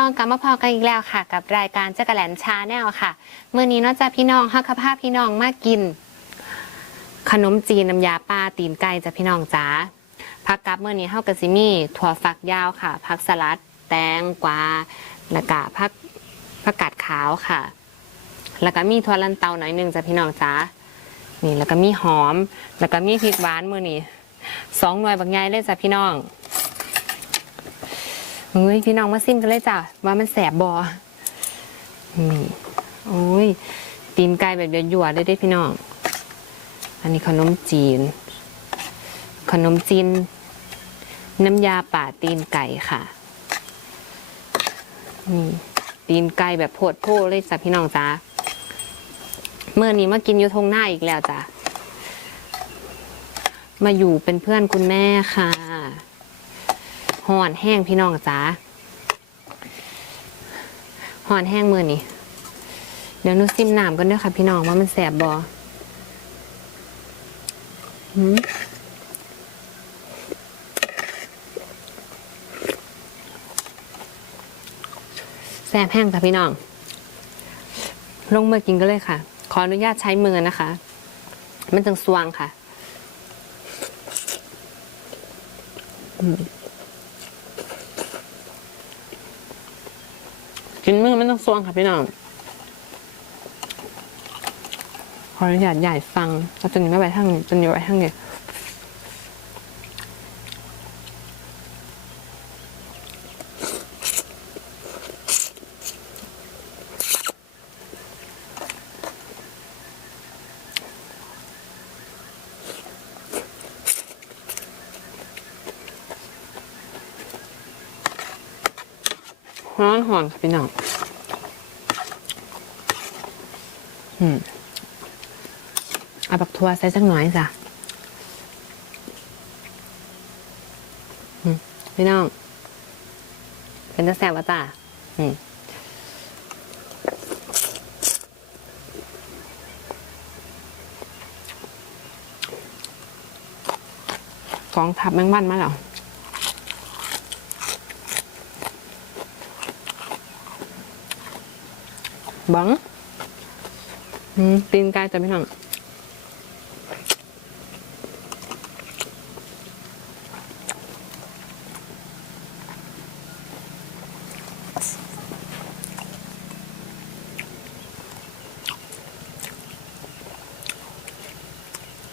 น้องกลับมาพอกันอีกแล้วค่ะ กับรายการเจักรแลนชาแนลค่ะเมื่อนี้นอกจากพี่น้องฮักภาพพี่น้องมากิน ขนมจีนน้ำยาปลาตีนไก่จ้ะพี่น้องจ๋าผักกับเมื่อนี้เฮากะซิมี่ถั่วฝักยาวค่ะผักสลัด แตงกวาแล้วก็ผักผักกาดขาวค่ะ แล้วก็มีถั่วลันเตาหน่อยหนึ่งจ้ะพี่น้องจ๋านี่แล้วก็มีหอม แล้วก็มีพริกหวานเมื้อนี้สองหน่วยบักใหญ่เลยจ้ะพี่น้อง เฮ้ยพี่น้องมาซิมกันเลยจ้ะว่ามันแสบบอนี่โอ้ยตีนไก่แบบหยวดๆเลยด้พี่น้อง อันนี้ขนมจีน ขนมจีน น้ำยาป่าตีนไก่ค่ะนี่ตีนไก่แบบโพดโพเลยจ้ะพี่น้องจ้าเมื่อนี้มากินอยู่ทงหน้าอีกแล้วจ้ะมาอยู่เป็นเพื่อนคุณแม่ค่ะ ห่อนแห้งพี่น้องจ๋าห่อนแห้งมือนี่เดี๋ยวนูซิมน้ำกันด้วยค่ะพี่น้องว่ามันแสบบอแสบแห้งค่ะพี่น้อง ลงมือกินกันเลยค่ะ ขออนุญาตใช้มือนะคะ มันจึงสว่างค่ะกินมืม ต้องซวงค่ะพี่น้องขออนุญาตใหญ่ฟังเอาจนอยู่ไม่ไปทางนี้จนอยู่ไปทางเนี้ร้อนหอนค่ะพี่น้อง อืมเอาบักทัวใส่สักหน่อยจ้ะพี่น้อง เป็นตะแสบวะจ้ะอืมกองทับแมงวันมาแล้วบัง อืมตีนไก่จะพี่น้อง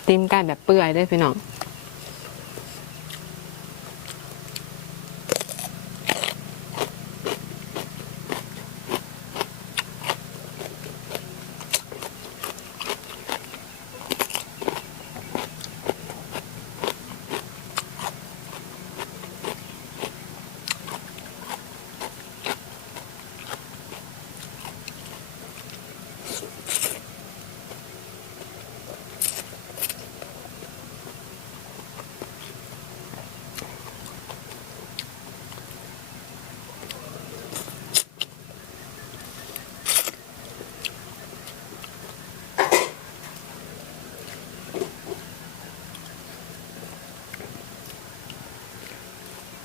ตีนไก่แบบเปื่อยด้วยพี่น้อง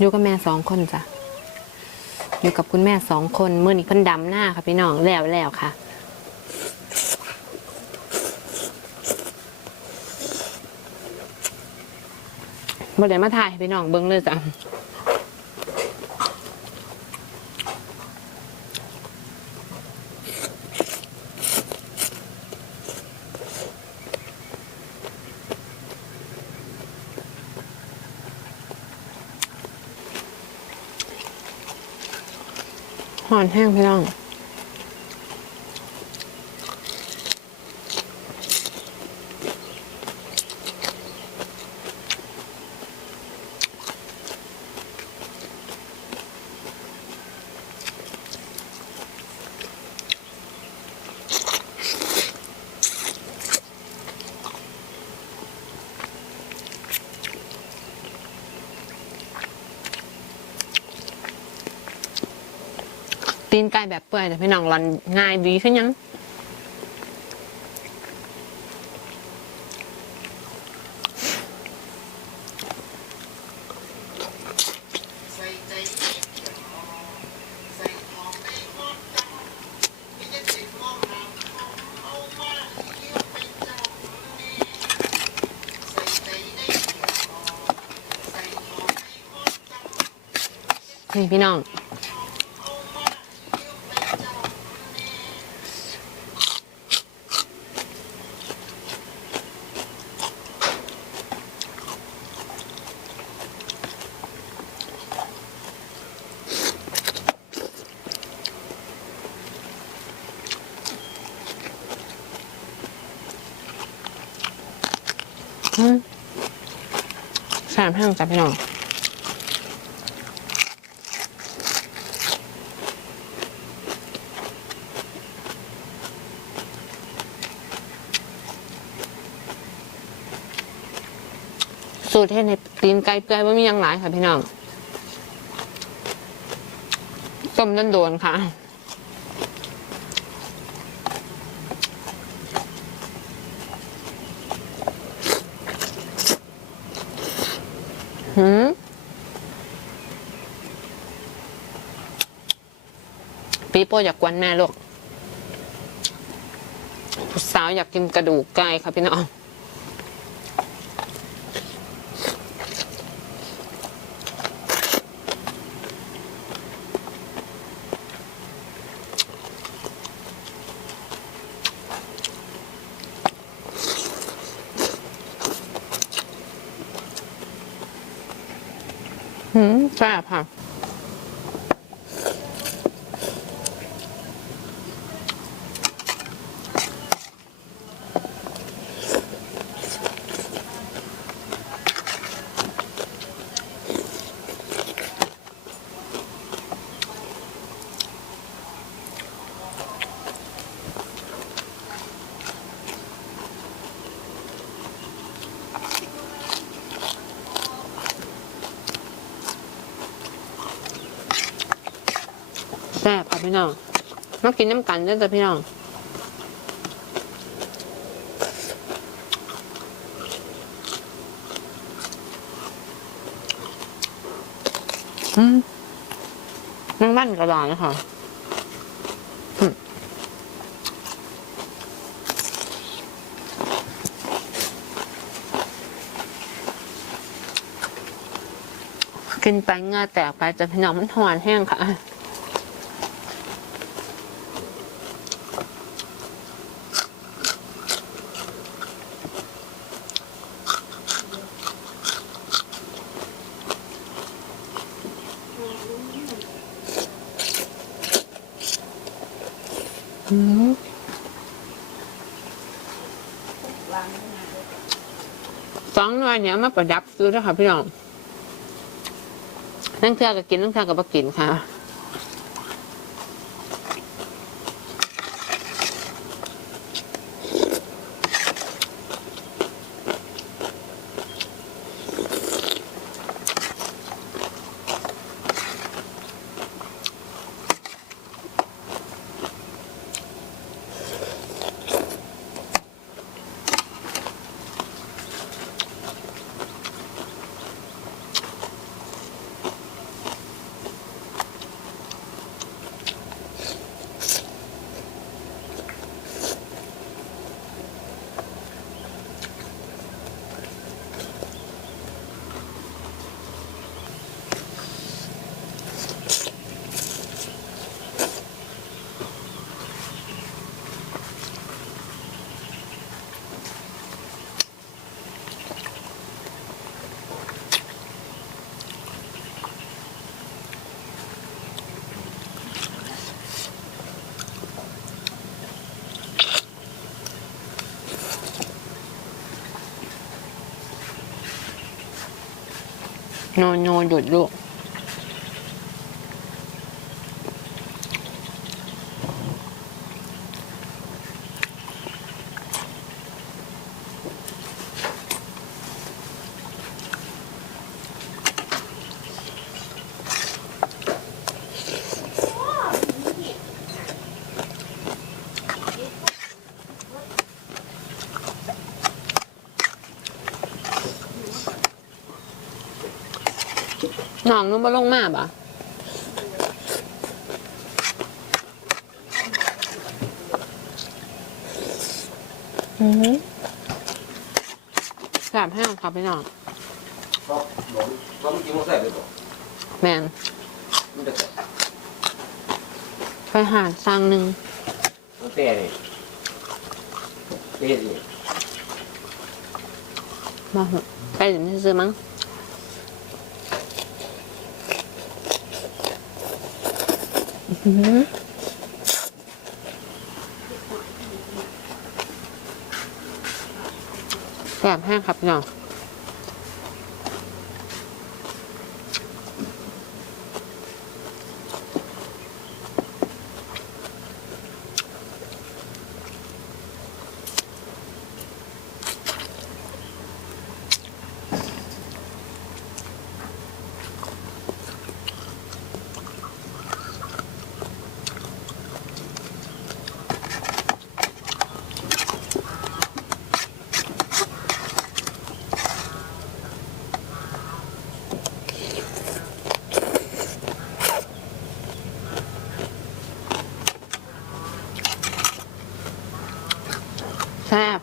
อยู่กับแม่สองคนจ้ะอยู่กับคุณแม่สองคนเมื่อนี้เพิ่นดำหน้าค่ะพี่น้องแล้วแล้วค่ะบ่ได้มาถ่ายพี่น้องเบิ่งเลยจ้ะ อนแห้งพี่น้อง ตีนไก่แบบเปื่อยแต่พี่น้องรอนง่ายดีขึ้นยังนี่พี่น้อง จ้ะพี่น้องสูตรเฮ็ดในตีนไก่เปื่อยว่ามียังหลายค่ะพี่น้องต้มด้นโดนค่ะ หืม ปีโป้อยากกวนแม่ลูกผู้สาวอยากกินกระดูกไก่ค่ะพี่น้องหืมแซ่ แซ่บค่ะพี่น้องมากินน้ำกันเด้จ้ะพี่น้องอืมน้ำบ้านกระดาษนะคะอืมกินไปเงาแตกไปจะพี่น้องมันหวานแห้งค่ะ วยเนี่ยมาประดับซื้อแล้วค่ะพี่น้องนั่งเทือกับกินนั่งเทือกับกินค่ะ โนโนหยุดลูก น้องนุ่มมาลงมาบ่ะอือหือแสบแห้งครับพี่น้องเพราะหลงเพราะเมื่อกี้มันใส่ไปบอกแมนมันจะไปหาสั่งหนึ่งมันแต่นี่เต้นี่มาหกไปถึงซื้อมั้งอื้อหื แบบแห้งครับพี่น้อง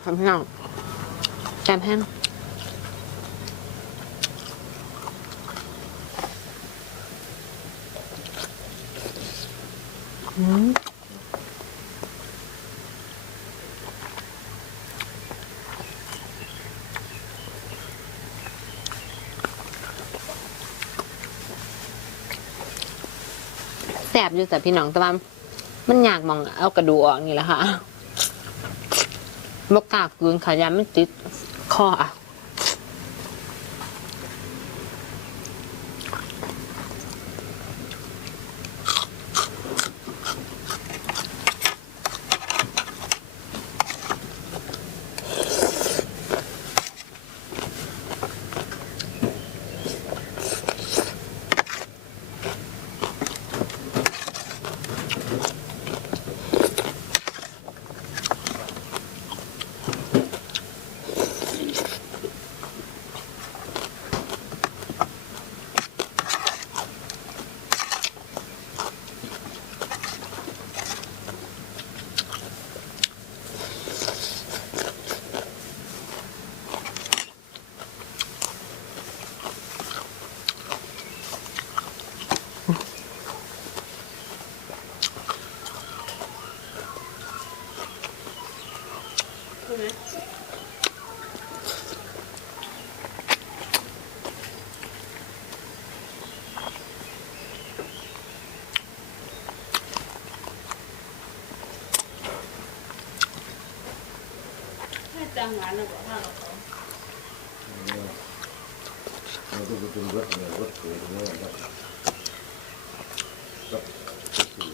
ครับพี่น้องแกมแห้งอืมแซ่บอยู่แต่พี่น้องแต่ว่ามันอยากมองเอากระดูกออกนี่แหละค่ะ บกกล้ากกลืนขายาไม่ติดข้ออะ มันก็เป็นรถเนี่ยรถเก๋งเนี่ยครับกับคือ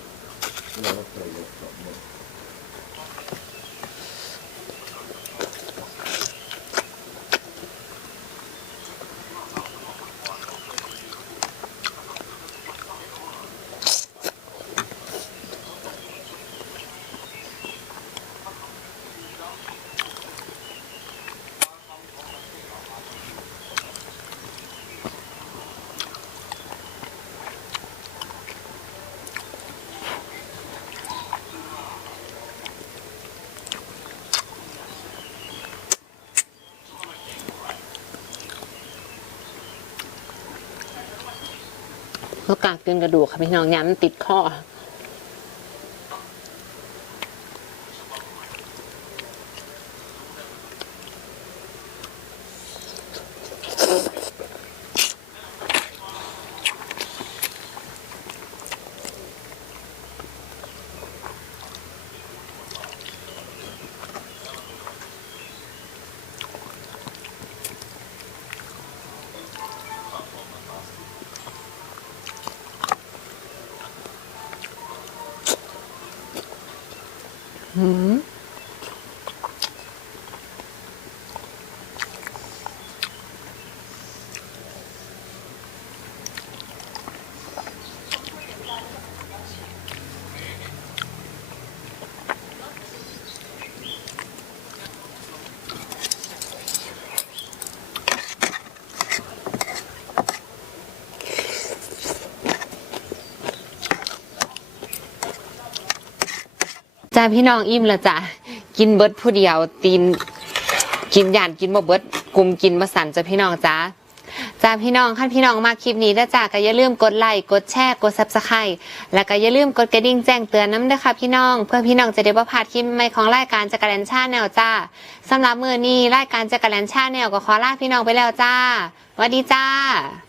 เราก็เยยกสองมือบกกล้ากลืนกระดูกค่ะพี่น้องยามันติดข้อ จ้าพี่น้องอิ่มแล้วจ้ะกินเบิดผู้เดียวตีนกินหยานกินบ่เบิดกลุ่มกินมาสั่นจ้ะพี่น้องจ้าจ้าพี่น้องคันพี่น้องมาคลิปนี้แล้วจ้าก็อย่าลืมกดไลค์กดแชร์กด Subscribe แล้วก็อย่าลืมกดกระดิ่งแจ้งเตือนน้ำด้วยค่ะพี่น้อง เพื่อพี่น้องจะได้บ่พลาดคลิปใหม่ของรายการจักรแลนชาแนลจ้าสำหรับมื้อนี้รายการจักรแลนชาแนลก็ขอลาพี่น้องไปแล้วจ้าสวัสดีจ้า